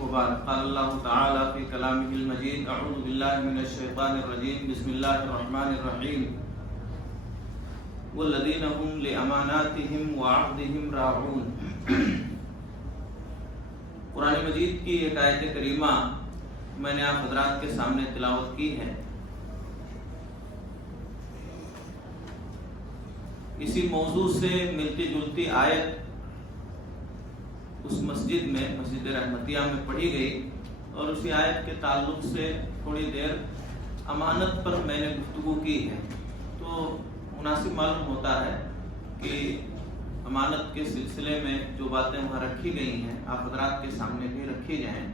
وبعد قال الله تعالى في كلامه المجيد أعوذ بالله من الشيطان الرجيم بسم الله الرحمن الرحيم والذين هم لأماناتهم وعهدهم راعون. قرآن مجید کی ایک آیت کریمہ میں نے آپ حضرات کے سامنے تلاوت کی ہے. اسی موضوع سے ملتی جلتی آیت اس مسجد میں مسجد رحمتیہ میں پڑھی گئی اور اسی آیت کے تعلق سے تھوڑی دیر امانت پر میں نے گفتگو کی ہے. تو مناسب معلوم ہوتا ہے کہ امانت کے سلسلے میں جو باتیں وہاں رکھی گئی ہیں آپ حضرات کے سامنے بھی رکھی جائیں.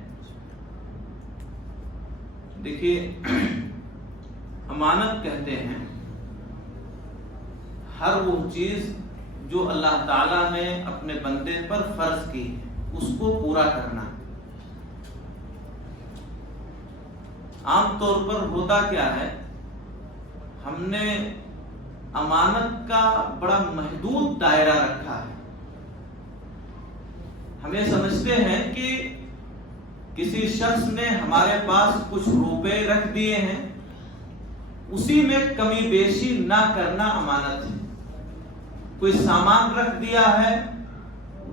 دیکھیے امانت کہتے ہیں ہر وہ چیز جو اللہ تعالیٰ نے اپنے بندے پر فرض کی اس کو پورا کرنا. عام طور پر ہوتا کیا ہے، ہم نے امانت کا بڑا محدود دائرہ رکھا ہے. ہم یہ سمجھتے ہیں کہ کسی شخص نے ہمارے پاس کچھ روپے رکھ دیے ہیں، اسی میں کمی بیشی نہ کرنا امانت ہے. کوئی سامان رکھ دیا ہے،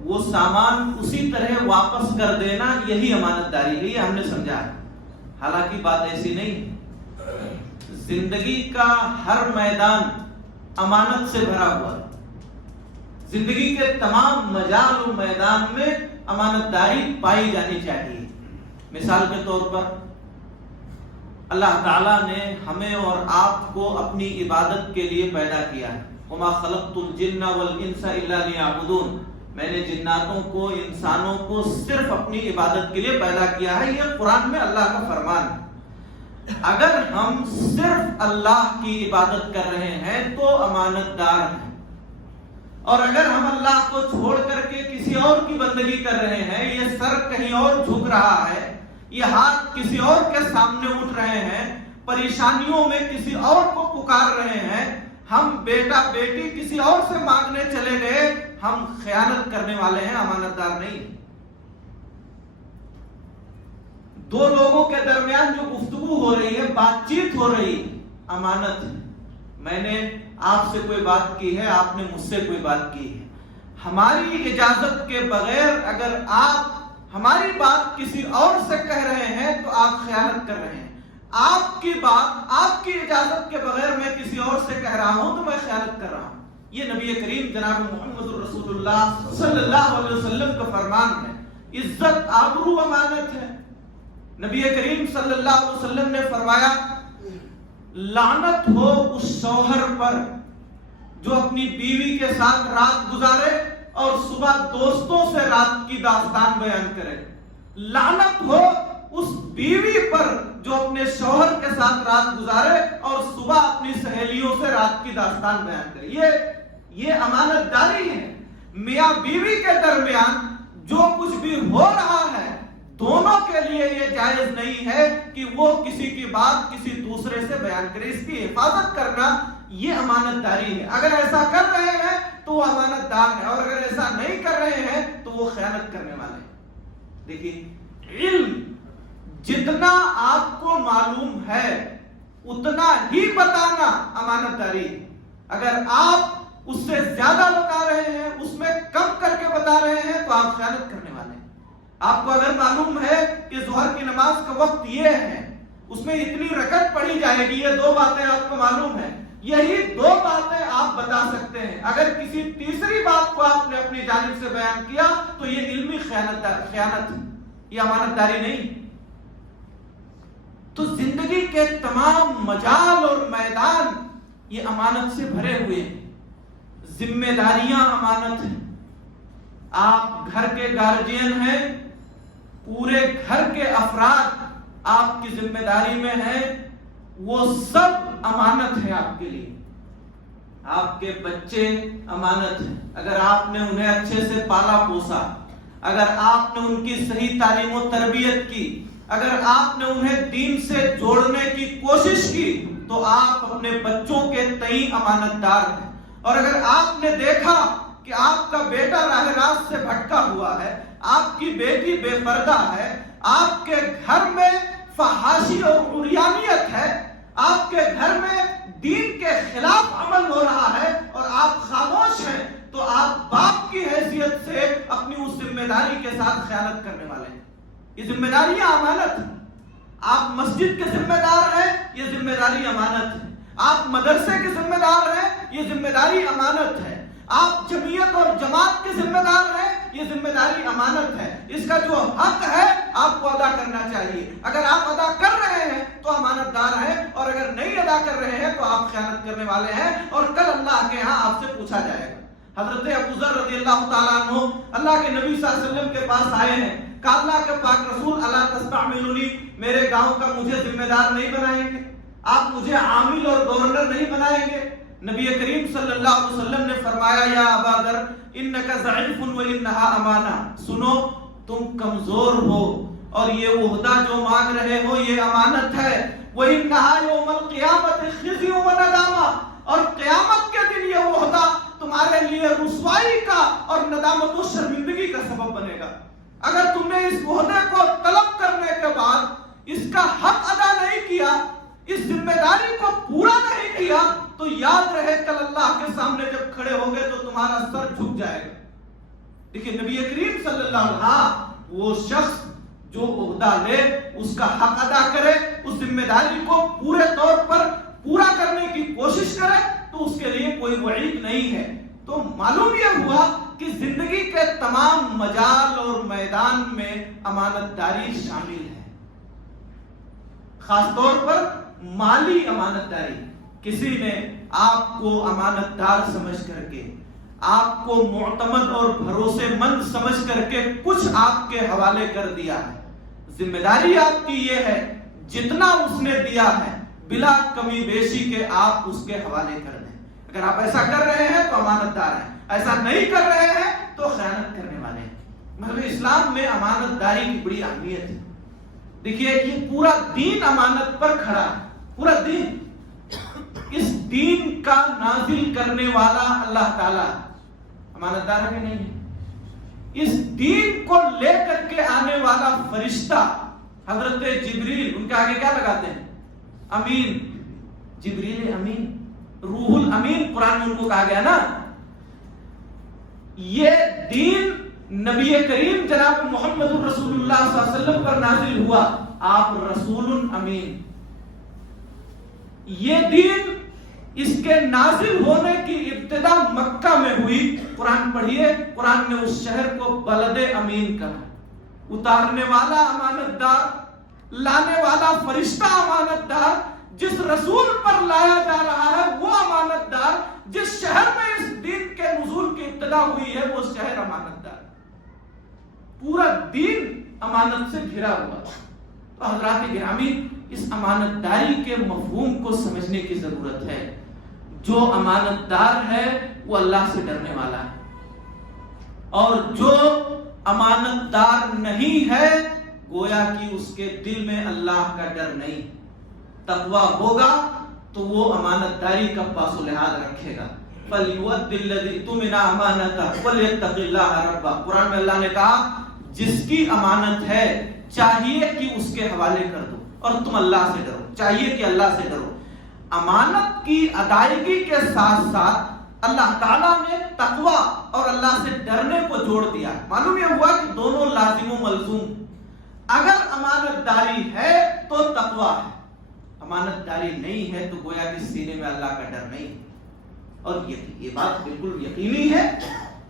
وہ سامان اسی طرح واپس کر دینا، یہی امانت داری ہے. یہ ہم نے سمجھا ہے. حالانکہ بات ایسی نہیں. زندگی کا ہر میدان امانت سے بھرا ہوا ہے. زندگی کے تمام مجال و میدان میں امانت داری پائی جانی چاہیے. مثال کے طور پر اللہ تعالیٰ نے ہمیں اور آپ کو اپنی عبادت کے لیے پیدا کیا ہے. وَمَا خَلَقْتُ الْجِنَّ وَالْإِنسَ إِلَّا لِيَعْبُدُونَ. میں نے جناتوں کو انسانوں کو صرف اپنی عبادت کے لیے پیدا کیا ہے. یہ قرآن میں اللہ کا فرمان ہے. اگر ہم صرف اللہ کی عبادت کر رہے ہیں تو امانت دار ہیں، اور اگر ہم اللہ کو چھوڑ کر کے کسی اور کی بندگی کر رہے ہیں، یہ سر کہیں اور جھک رہا ہے، یہ ہاتھ کسی اور کے سامنے اٹھ رہے ہیں، پریشانیوں میں کسی اور کو پکار رہے ہیں، ہم بیٹا بیٹی کسی اور سے مانگنے چلے گئے، ہم خیانت کرنے والے ہیں، امانت دار نہیں. دو لوگوں کے درمیان جو گفتگو ہو رہی ہے، بات چیت ہو رہی ہے، امانت ہے. میں نے آپ سے کوئی بات کی ہے، آپ نے مجھ سے کوئی بات کی ہے. ہماری اجازت کے بغیر اگر آپ ہماری بات کسی اور سے کہہ رہے ہیں تو آپ خیانت کر رہے ہیں. آپ کی بات آپ کی اجازت کے بغیر میں کسی اور سے کہہ رہا ہوں تو میں خیانت کر رہا ہوں. یہ نبی کریم جناب محمد رسول اللہ صلی اللہ علیہ وسلم کا فرمان ہے. عزت آبرو امانت ہے. نبی کریم صلی اللہ علیہ وسلم نے فرمایا لعنت ہو اس شوہر پر جو اپنی بیوی کے ساتھ رات گزارے اور صبح دوستوں سے رات کی داستان بیان کرے. لعنت ہو اس بیوی پر جو اپنے شوہر کے ساتھ رات گزارے اور صبح اپنی سہیلیوں سے رات کی داستان بیان کرے. یہ امانت داری ہے. میاں بیوی کے درمیان جو کچھ بھی ہو رہا ہے دونوں کے لیے یہ جائز نہیں ہے کہ وہ کسی کی بات کسی دوسرے سے بیان کرے. اس کی حفاظت کرنا یہ امانت داری ہے. اگر ایسا کر رہے ہیں تو وہ امانت دار ہے، اور اگر ایسا نہیں کر رہے ہیں تو وہ خیانت کرنے والے ہیں. دیکھیے علم جتنا آپ کو معلوم ہے اتنا ہی بتانا امانت داری ہے. اگر آپ اس سے زیادہ بتا رہے ہیں، اس میں کم کر کے بتا رہے ہیں تو آپ خیانت کرنے والے ہیں. آپ کو اگر معلوم ہے کہ ظہر کی نماز کا وقت یہ ہے، اس میں اتنی رکعت پڑھی جائے گی، یہ دو باتیں آپ کو معلوم ہے، یہی دو باتیں آپ بتا سکتے ہیں. اگر کسی تیسری بات کو آپ نے اپنی جانب سے بیان کیا تو یہ علمی خیانت ہے، یہ امانت داری نہیں. تو زندگی کے تمام مجال اور میدان یہ امانت سے بھرے ہوئے ہیں. ذمہ داریاں امانت ہیں. آپ گھر کے گارجین ہیں، پورے گھر کے افراد آپ کی ذمہ داری میں ہیں، وہ سب امانت ہے آپ کے لیے. آپ کے بچے امانت ہیں. اگر آپ نے انہیں اچھے سے پالا پوسا، اگر آپ نے ان کی صحیح تعلیم و تربیت کی، اگر آپ نے انہیں دین سے جوڑنے کی کوشش کی تو آپ اپنے بچوں کے تئیں امانت دار ہیں. اور اگر آپ نے دیکھا کہ آپ کا بیٹا راہ راست سے بھٹکا ہوا ہے، آپ کی بیٹی بے پردہ ہے، آپ کے گھر میں فحاشی اور عریانیت ہے، آپ کے گھر میں دین کے خلاف عمل ہو رہا ہے اور آپ خاموش ہیں، تو آپ باپ کی حیثیت سے اپنی اس ذمہ داری کے ساتھ خیانت کرنے والے ہیں۔ یہ ذمہ داری امانت ہے۔ آپ مسجد کے ذمہ دار ہیں، یہ ذمہ داری امانت ہے۔ آپ مدرسے کے ذمہ دار ہیں، یہ ذمہ داری امانت ہے۔ آپ جمعیت اور جماعت کے ذمہ دار ہیں، یہ ذمہ داری امانت ہے۔ اس کا جو حق ہے آپ کو ادا کرنا چاہیے۔ اگر آپ ادا کر رہے ہیں تو امانت دار ہیں، اور اگر نہیں ادا کر رہے ہیں تو آپ خیانت کرنے والے ہیں، اور کل اللہ کے ہاں آپ سے پوچھا جائے گا۔ حضرت ابو ذر رضی اللہ تعالیٰ عنہ اللہ کے نبی صلی اللہ علیہ وسلم کے پاس آئے ہیں، کہا اللہ کے پاک رسول الا تستعملونی، میرے گاؤں کا مجھے ذمہ دار نہیں بنائیں گے؟ آپ مجھے عامل اور گورنر نہیں بنائیں گے؟ نبی کریم صلی اللہ علیہ وسلم نے فرمایا یا ابا ذر انک ضعیف وانھا امانہ، سنو تم کمزور ہو اور یہ عہدہ جو مانگ رہے ہو یہ امانت ہے۔ وانھا یوم القیامت خزی و ندامہ، اور قیامت کے دن یہ عہدہ تمہارے لیے رسوائی کا اور ندامت و شرمندگی کا سبب بنے گا۔ اگر تم نے اس عہدے کو طلب کرنے کے بعد اس کا حق ادا نہیں کیا، اس ذمہ داری کو پورا نہیں کیا، تو یاد رہے کل اللہ کے سامنے جب کھڑے ہوگے تو تمہارا سر جھک جائے گا۔ دیکھیں نبی کریم صلی اللہ علیہ وسلم، وہ شخص جو عہدہ لے اس کا حق ادا کرے، اس ذمہ داری کو پورے طور پر پورا کرنے کی کوشش کرے، تو اس کے لیے کوئی وعید نہیں ہے۔ تو معلوم یہ ہوا کہ زندگی کے تمام مجال اور میدان میں امانت داری شامل ہے، خاص طور پر مالی امانت داری۔ کسی نے آپ کو امانت دار سمجھ کر کے، آپ کو معتمد اور بھروسے مند سمجھ کر کے کچھ آپ کے حوالے کر دیا ہے، ذمہ داری آپ کی یہ ہے جتنا اس نے دیا ہے بلا کمی بیشی کے آپ اس کے حوالے کر دیں۔ اگر آپ ایسا کر رہے ہیں تو امانت دار ہیں، ایسا نہیں کر رہے ہیں تو خیانت کرنے والے ہیں۔ مذہب اسلام میں امانت داری کی بڑی اہمیت ہے۔ دیکھیے یہ پورا دین امانت پر کھڑا ہے، پورا دین۔ اس دین کا نازل کرنے والا اللہ تعالیٰ امانت دار ہے کہ نہیں ہے؟ اس دین کو لے کر کے آنے والا فرشتہ حضرت جبریل، ان کے آگے کیا لگاتے ہیں؟ امین، جبریل امین، روح الامین قرآن میں ان کو کہا گیا نا۔ یہ دین نبی کریم جناب محمد رسول اللہ صلی اللہ علیہ وسلم پر نازل ہوا، آپ رسول امین۔ یہ دین اس کے نازل ہونے کی ابتدا مکہ میں ہوئی۔ قرآن پڑھیے، قرآن نے اس شہر کو بلد امین کہا۔ اتارنے والا امانت دار، لانے والا فرشتہ امانت دار، جس رسول پر لایا جا رہا ہے وہ امانت دار، جس شہر میں اس دین کے نزول کی ابتدا ہوئی ہے وہ شہر امانت دار۔ پورا دین امانت سے گھرا ہوا۔ تو حضرات گرامی، اس امانت داری کے مفہوم کو سمجھنے کی ضرورت ہے۔ جو امانت دار ہے وہ اللہ سے ڈرنے والا ہے، اور جو امانت دار نہیں ہے گویا کہ اس کے دل میں اللہ کا ڈر نہیں۔ تقویٰ ہوگا تو وہ امانت داری کا پاس و لحاظ رکھے گا۔ فَلْيُؤَدِّ الَّذِي اؤْتُمِنَ أَمَانَتَهُ وَلْيَتَّقِ اللَّهَ رَبَّهُ۔ قرآن میں اللہ نے کہا جس کی امانت ہے چاہیے کہ اس کے حوالے کر دو، اور تم اللہ سے ڈرو، چاہیے کہ اللہ سے ڈرو۔ امانت کی ادائیگی کے ساتھ ساتھ اللہ تعالیٰ نے تقویٰ اور اللہ سے ڈرنے کو جوڑ دیا۔ معلوم یہ ہوا کہ دونوں لازم و ملزوم۔ اگر امانت داری ہے تو تقویٰ ہے، امانت داری نہیں ہے تو گویا کہ سینے میں اللہ کا ڈر نہیں۔ اور یہ بات بالکل یقینی ہے،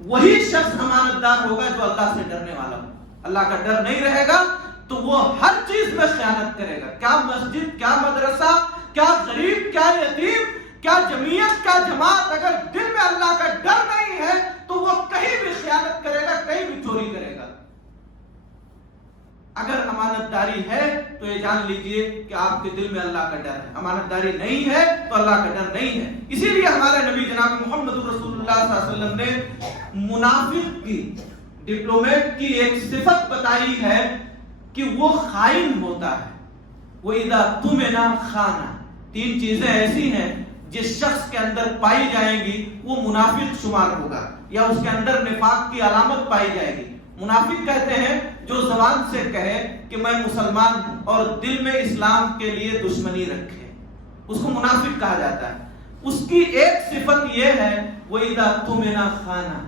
وہی شخص امانت دار ہوگا جو اللہ سے ڈرنے والا ہو۔ اللہ کا ڈر نہیں رہے گا تو وہ ہر چیز میں خیانت کرے گا، کیا مسجد، کیا مدرسہ، کیا غریب، کیا یتیم، کیا جمعیت، کیا جماعت۔ اگر دل میں اللہ کا ڈر نہیں ہے تو وہ کہیں بھی خیانت کرے گا، کہیں بھی چوری کرے گا۔ اگر امانت داری ہے تو یہ جان لیجئے کہ آپ کے دل میں اللہ کا ڈر ہے، امانت داری نہیں ہے تو اللہ کا ڈر نہیں ہے۔ اسی لیے ہمارے نبی جناب محمد رسول اللہ صلی اللہ علیہ وسلم نے منافق کی، ڈپلومیٹ کی ایک صفت بتائی ہے کہ وہ خائن ہوتا ہے۔ وَإِذَا اؤْتُمِنَ خَانَ۔ تین چیزیں ایسی ہیں جس شخص کے اندر پائی جائیں گی وہ منافق شمار ہوگا، یا اس کے اندر نفاق کی علامت پائی جائے گی۔ منافق کہتے ہیں جو زبان سے کہے کہ میں مسلمان ہوں اور دل میں اسلام کے لیے دشمنی رکھے، اس کو منافق کہا جاتا ہے۔ اس کی ایک صفت یہ ہے وَإِذَا اؤْتُمِنَ خَانَ،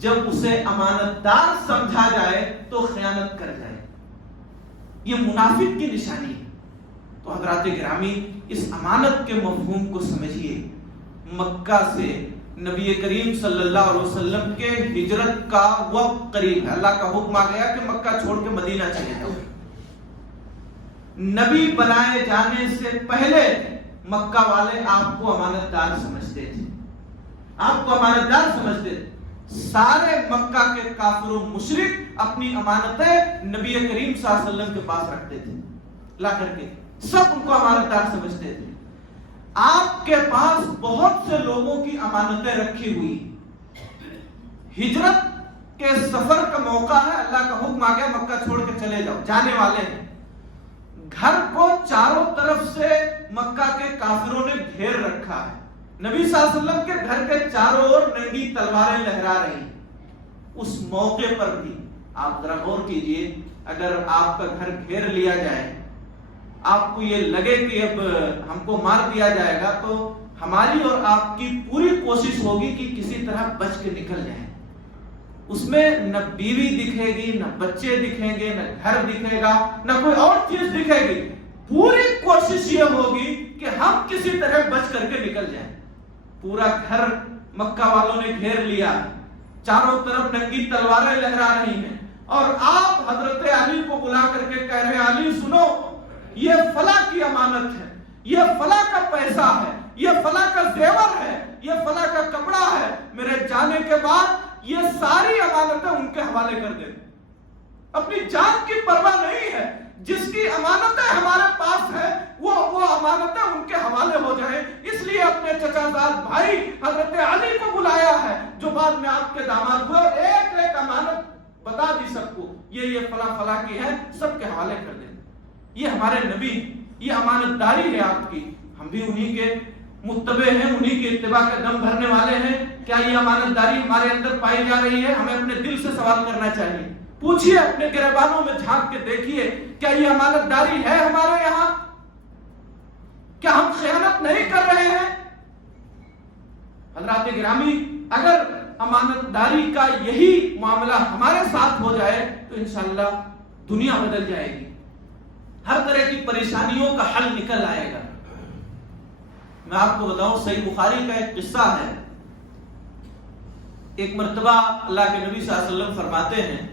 جب اسے امانت دار سمجھا جائے تو خیانت کر جائے، یہ منافق کی نشانی ہے۔ تو حضرات گرامی، اس امانت کے مفہوم کو سمجھیے۔ مکہ سے نبی کریم صلی اللہ علیہ وسلم کے ہجرت کا وقت قریب ہے، اللہ کا حکم آ گیا کہ مکہ چھوڑ کے مدینہ چلے جاؤ۔ نبی بنائے جانے سے پہلے مکہ والے آپ کو امانت دار سمجھتے تھے، آپ کو امانت دار سمجھتے تھے۔ سارے مکہ کے کافر و مشرک اپنی امانتیں نبی کریم صلی اللہ علیہ وسلم کے پاس رکھتے تھے، لا کر کے سب ان کو امانت دار سمجھتے تھے۔ آپ کے پاس بہت سے لوگوں کی امانتیں رکھی ہوئی، ہجرت کے سفر کا موقع ہے، اللہ کا حکم آ گیا مکہ چھوڑ کے چلے جاؤ، جانے والے ہیں۔ گھر کو چاروں طرف سے مکہ کے کافروں نے گھیر رکھا ہے، نبی صلی اللہ علیہ وسلم کے گھر کے چاروں اور ننگی تلواریں لہرا رہی ہیں۔ اس موقع پر بھی آپ ذرا غور کیجئے، اگر آپ کا گھر گھیر لیا جائے، آپ کو یہ لگے کہ اب ہم کو مار دیا جائے گا، تو ہماری اور آپ کی پوری کوشش ہوگی کہ کسی طرح بچ کے نکل جائیں۔ اس میں نہ بیوی دکھے گی، نہ بچے دکھیں گے، نہ گھر دکھے گا، نہ کوئی اور چیز دکھے گی۔ پوری کوشش یہ ہوگی کہ ہم کسی طرح بچ کر کے نکل جائیں۔ پورا گھر مکہ والوں نے گھیر لیا، چاروں طرف ننگی تلواریں لہرا رہی ہیں، اور آپ حضرت علی کو بلا کر کے کہہ رہے ہیں علی سنو، یہ فلاں کی امانت ہے، یہ فلاں کا پیسہ ہے، یہ فلاں کا زیور ہے، یہ فلاں کا کپڑا ہے، میرے جانے کے بعد یہ ساری امانتیں ان کے حوالے کر دیں۔ اپنی جان کی پرواہ نہیں ہے، جس کی امانتیں ہمارے پاس ہے وہ امانتیں ان کے حوالے ہو جائیں۔ اس لیے اپنے چچا زاد بھائی حضرت علی کو بلایا ہے، جو بعد میں آپ کے داماد ہوئے، اور ایک ایک امانت بتا دی سب کو، یہ فلاں فلاں کی ہے، سب کے حوالے کر دیں۔ یہ ہمارے نبی، یہ امانت داری ہے آپ کی، ہم بھی انہی کے متبع ہیں، انہی کے اتباع کا دم بھرنے والے ہیں۔ کیا یہ امانت داری ہمارے اندر پائی جا رہی ہے؟ ہمیں اپنے دل سے سوال کرنا چاہیے، پوچھئے اپنے گریبانوں میں جھانک کے دیکھیے، کیا یہ امانت داری ہے ہمارے یہاں؟ کیا ہم خیانت نہیں کر رہے ہیں؟ حضرات گرامی، اگر امانت داری کا یہی معاملہ ہمارے ساتھ ہو جائے تو انشاءاللہ دنیا بدل جائے گی، ہر طرح کی پریشانیوں کا حل نکل آئے گا۔ میں آپ کو بتاؤں، صحیح بخاری کا ایک قصہ ہے۔ ایک مرتبہ اللہ کے نبی صلی اللہ علیہ وسلم فرماتے ہیں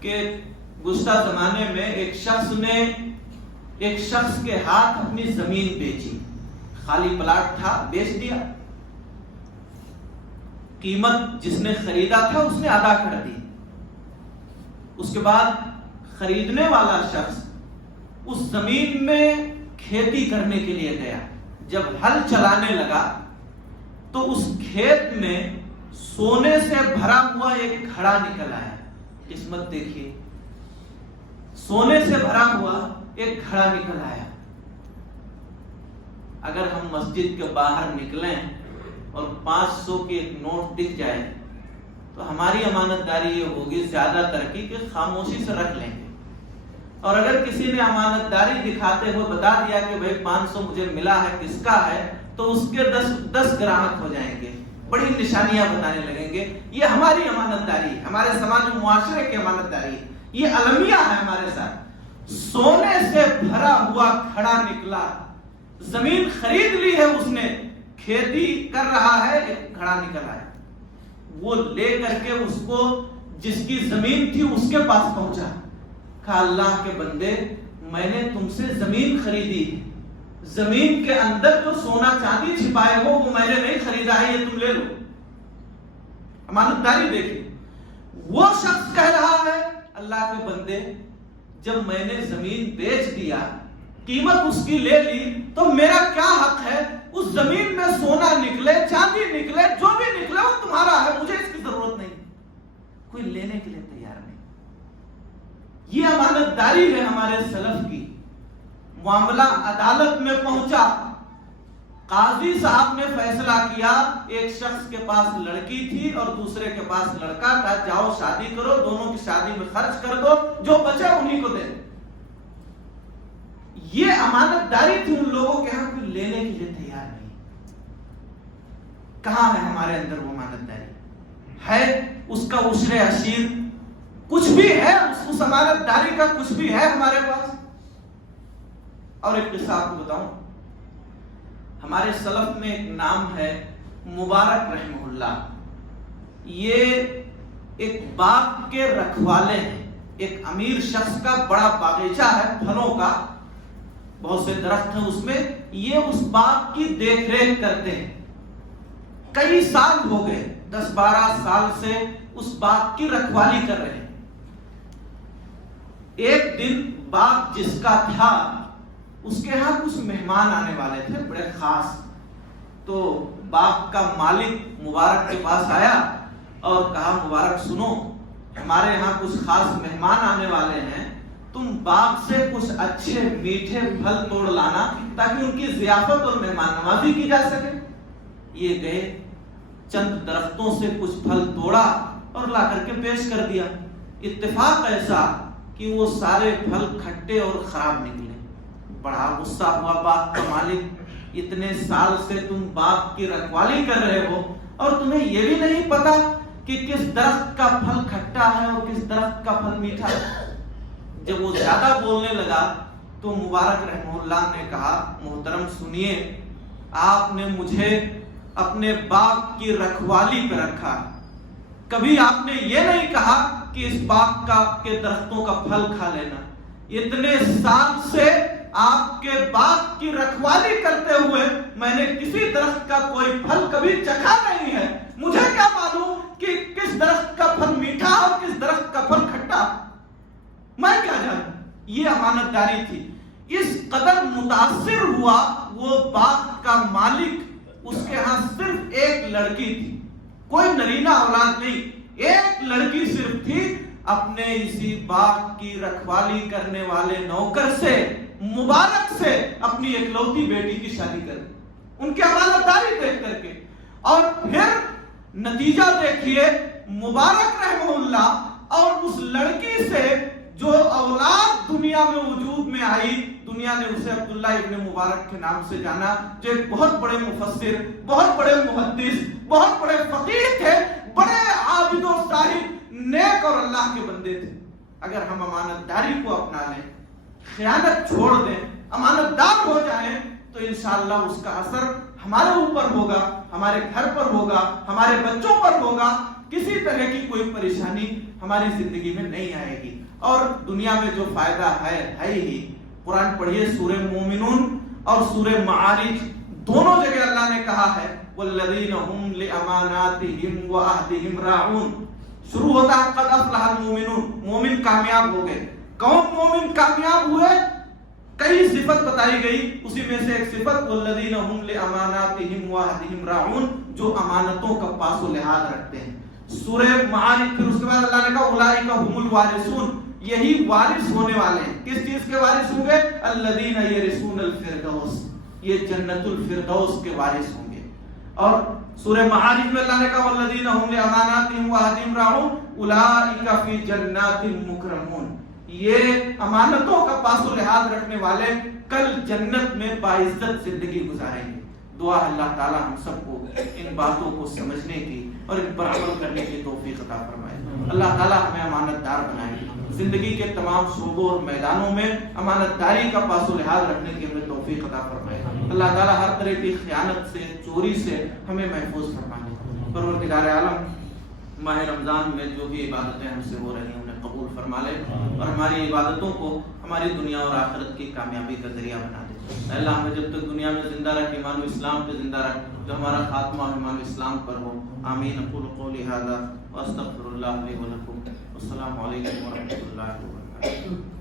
کہ گزشتہ زمانے میں ایک شخص کے ہاتھ اپنی زمین بیچی، خالی پلاٹ تھا، بیچ دیا، قیمت جس نے خریدا تھا اس نے ادا کر دی۔ اس کے بعد خریدنے والا شخص اس زمین میں کھیتی کرنے کے لیے گیا۔ جب ہل چلانے لگا تو اس کھیت میں سونے سے بھرا ہوا ایک گھڑا نکل آیا۔ قسمت دیکھیے، سونے سے بھرا ہوا ایک گھڑا نکل آیا۔ اگر ہم مسجد کے باہر نکلیں اور 500 کی ایک نوٹ دکھ جائے تو ہماری امانت داری یہ ہوگی زیادہ تر کی کہ خاموشی سے رکھ لیں گے، اور اگر کسی نے امانت داری دکھاتے ہوئے بتا دیا کہ بھائی 500 مجھے ملا ہے، کس کا ہے، تو اس کے 10 گراہک ہو جائیں گے، بڑی نشانیاں بتانے لگیں گے۔ یہ ہماری امانت داری ہے، ہمارے سماج و معاشرے کی امانت داری ہے، یہ المیہ ہے ہمارے ساتھ۔ سونے سے بھرا ہوا کھڑا نکلا، زمین خرید لی ہے اس نے، کھیتی کر رہا ہے، ایک کھڑا نکل آیا، وہ لے کر کے اس کو جس کی زمین تھی اس کے پاس پہنچا، کہا اللہ کے بندے، میں نے تم سے زمین خریدی ہے، زمین کے اندر جو سونا چاندی چھپائے ہو وہ میں نے نہیں خریدا ہے، یہ تم لے لو۔ امانت داری دیکھیں، وہ شخص کہہ رہا ہے اللہ کے بندے، جب میں نے زمین بیچ دیا، قیمت اس کی لے لی، تو میرا کیا حق ہے؟ اس زمین میں سونا نکلے، چاندی نکلے، جو بھی نکلے وہ تمہارا ہے، مجھے اس کی ضرورت نہیں۔ کوئی لینے کے لیے تیار نہیں۔ یہ امانت داری ہے ہمارے سلف کی۔ معاملہ عدالت میں پہنچا، قاضی صاحب نے فیصلہ کیا ایک شخص کے پاس لڑکی تھی اور دوسرے کے پاس لڑکا تھا، جاؤ شادی کرو، دونوں کی شادی میں خرچ کر دو، جو بچے انہی کو دے دو۔ یہ امانت داری تھی ان لوگوں کے ہاں، کوئی لینے کے لیے تیار نہیں۔ کہاں ہے ہمارے اندر وہ امانت داری؟ ہے اس کا عشر عشیر کچھ بھی ہے؟ اس امانت داری کا کچھ بھی ہے ہمارے پاس؟ اور ایک قصہ آپ کو بتاؤں، ہمارے سلف میں ایک نام ہے مبارک رحمہ اللہ۔ یہ ایک باغ کے رکھوالے ہیں، ایک امیر شخص کا بڑا باغیچہ ہے پھلوں کا، بہت سے درخت ہیں اس میں، یہ اس باغ کی دیکھ ریکھ کرتے ہیں۔ کئی سال ہو گئے، 10-12 سال سے اس باغ کی رکھوالی کر رہے ہیں۔ ایک دن باغ جس کا تھا اس کے ہاں کچھ مہمان آنے والے تھے بڑے خاص، تو باغ کا مالک مبارک کے پاس آیا اور کہا مبارک سنو، ہمارے یہاں کچھ خاص مہمان آنے والے ہیں، تم باغ سے کچھ اچھے میٹھے پھل توڑ لانا تاکہ ان کی ضیافت اور مہمان نوازی کی جا سکے۔ یہ گئے، چند درختوں سے کچھ پھل توڑا اور لا کر کے پیش کر دیا۔ اتفاق ایسا کہ وہ سارے پھل کھٹے اور خراب نکلے۔ بڑا غصہ ہوا باغ کا مالک، اتنے سال سے تم باغ کی رکھوالی کر رہے ہو اور تمہیں یہ بھی نہیں پتا کہ کس درخت کا پھل کھٹا ہے اور کس درخت کا پھل میٹھا ہے۔ جب وہ زیادہ بولنے لگا تو مبارک رحمہ اللہ نے کہا محترم سنیے، آپ نے مجھے اپنے باغ کی رکھوالی پہ رکھا، کبھی آپ نے یہ نہیں کہا کہ اس باغ کے درختوں کا پھل کھا لینا۔ اتنے سال سے آپ کے باغ کی رکھوالی کرتے ہوئے میں نے کسی درخت کا کوئی پھل کبھی چکھا نہیں ہے، مجھے کیا معلوم کہ کس درخت کا پھل میٹھا اور کس درخت کا پھل کھٹا، میں کیا جانوں۔ یہ امانت داری تھی۔ اس قدر متاثر ہوا وہ باغ کا مالک، اس کے ہاں صرف ایک لڑکی تھی، کوئی نرینہ اولاد نہیں، ایک لڑکی صرف تھی۔ اپنے اسی باغ کی رکھوالی کرنے والے نوکر سے، مبارک سے، اپنی اکلوتی بیٹی کی شادی کر دی، ان کی امانت داری دیکھ کر کے۔ اور پھر نتیجہ دیکھیے، مبارک رحمہ اللہ اور اس لڑکی سے جو اولاد دنیا میں وجود میں آئی، دنیا نے اسے عبداللہ ابن مبارک کے نام سے جانا، جو ایک بہت بڑے مفسر، بہت بڑے محدث، بہت بڑے فقیہ تھے، بڑے عابد و زاہد، نیک اور اللہ کے بندے تھے۔ اگر ہم امانت داری کو اپنا لیں، خیانت چھوڑ دیں، امانت دار ہو جائیں، تو انشاءاللہ اس کا اثر ہمارے اوپر ہوگا، ہمارے گھر پر ہوگا، ہمارے بچوں پر ہوگا، کسی طرح کی کوئی پریشانی ہماری زندگی میں نہیں آئے گی۔ اور دنیا میں جو فائدہ ہے ہی۔ قرآن پڑھیے، سورہ مومنون اور سورہ معارج دونوں جگہ اللہ نے کہا ہے والذین هم لاماناتهم وعهدهم راعون۔ شروع ہوتا ہے قد افلح المؤمنون، مومن کامیاب ہو گئے۔ کون مومن کامیاب ہوئے؟ کئی صفت بتائی گئی، اسی میں سے ایک صفت والذین هم لاماناتهم وعهدهم راعون، جو امانتوں کا پاس و لحاظ رکھتے ہیں۔ سورہ معارج پھر اس کے بعد اللہ نے کہا اولئک هم الوارثون، یہی وارث ہونے والے ہیں۔ کس چیز کے وارث ہوں گے؟ الذین یرثون الفردوس، یہ جنت الفردوس کے وارث ہوں گے۔ اور سورہ معارج میں اللہ نے کہا والذین هم لاماناتهم وعهدهم راعون اولئک فی جنات مکرمون، یہ امانتوں کا پاس و لحاظ رکھنے والے کل جنت میں باعزت زندگی گزاریں گے۔ دعا اللہ تعالی ہم سب کو ان باتوں کو سمجھنے کی اور ان پر عمل کرنے کی توفیق عطا فرمائے۔ اللہ تعالی ہمیں امانت دار بنائے، زندگی کے تمام شعبوں اور میدانوں میں امانت داری کا پاس و لحاظ رکھنے کی ہمیں توفیق عطا فرمائے۔ اللہ تعالی ہر طرح کی خیانت سے، چوری سے ہمیں محفوظ فرمائے۔ پروردگار عالم، ماہ رمضان میں جو بھی عبادتیں ہم سے ہو رہی ہیں انہیں قبول فرما لے اور ہماری عبادتوں کو ہماری دنیا اور آخرت کی کامیابی کا ذریعہ بنا دے۔ اے اللہ ہمیں جب تک دنیا میں زندہ رکھ، ایمان و اسلام پہ زندہ رکھ، جو ہمارا خاتمہ ایمان و اسلام پر ہو۔ آمین۔ اقول قولی ھذا واستغفر اللہ لی ولکم۔ السلام علیکم ورحمۃ اللہ وبرکاتہ۔